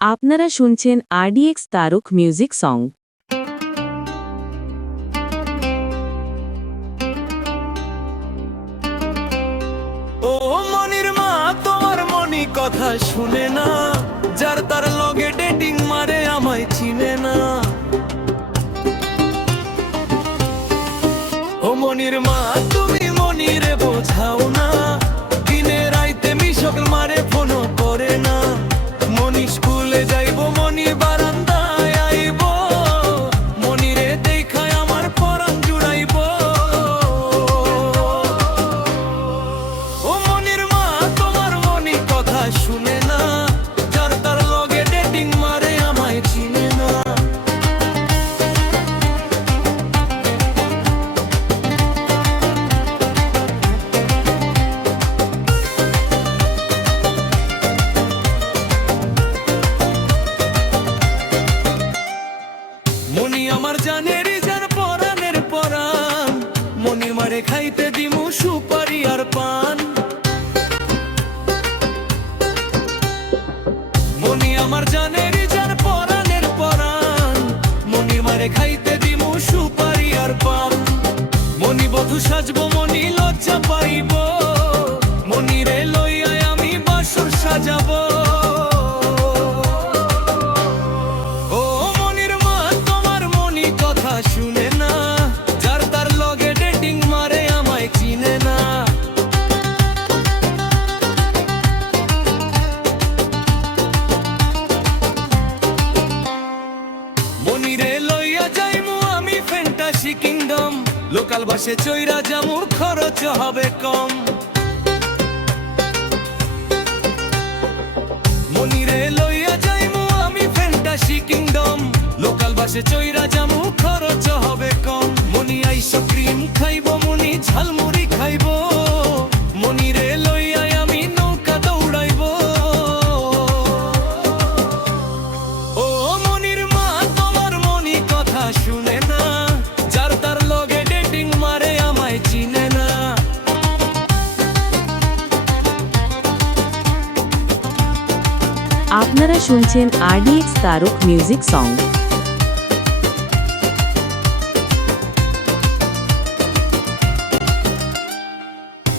আপনারা শুনছেন RDX Tarak music song. ও মনির মা, তোমার মনি কথা শুনে না। যার তার লগে মনি আমার জানেরই যার পরাণের পরাণ। মনি মারে খাইতে দিমু সুপারি আর পান। মনি আমার জানেরই যার পরাণের পরাণ। মনি মারে খাইতে দিমু সুপারি আর পান। মনি বধু সাজবো, মনি লজ্জা পাইব। লোকাল বাসে চৈরা জামুর খরচ হবে কম। মনিরে লইয়া যাইমু আমি ফ্যান্টাসি কিংডম। লোকাল বাসে চইরা আপনারা শুনছেন আরডিএক্স তারক মিউজিক সং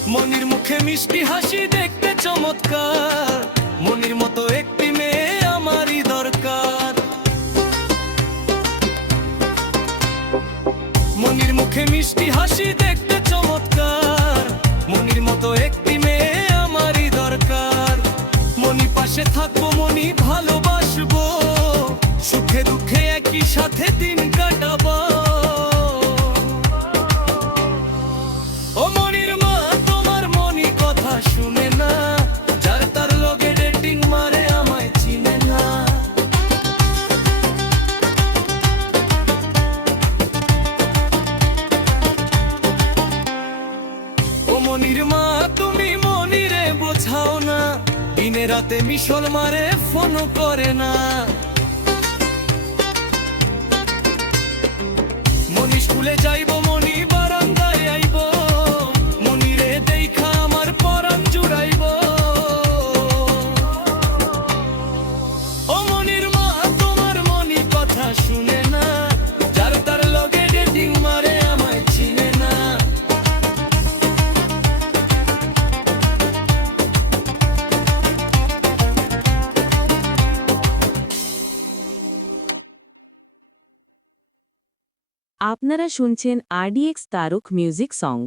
মনির মুখে মিষ্টি হাসি দেখতে চমৎকার। মনির মতো একটি মেয়ে আমারই দরকার। মনির মুখে মিষ্টি হাসি দেখতে পাশে থাকব মনি ভালোবাসবো। সুখে দুঃখে একই সাথে দিন দিনে রাতে মিশল মারে ফোন করে না। মনি স্কুলে যাইব আপনারা শুনছেন আরডিএক্স তারক মিউজিক সং।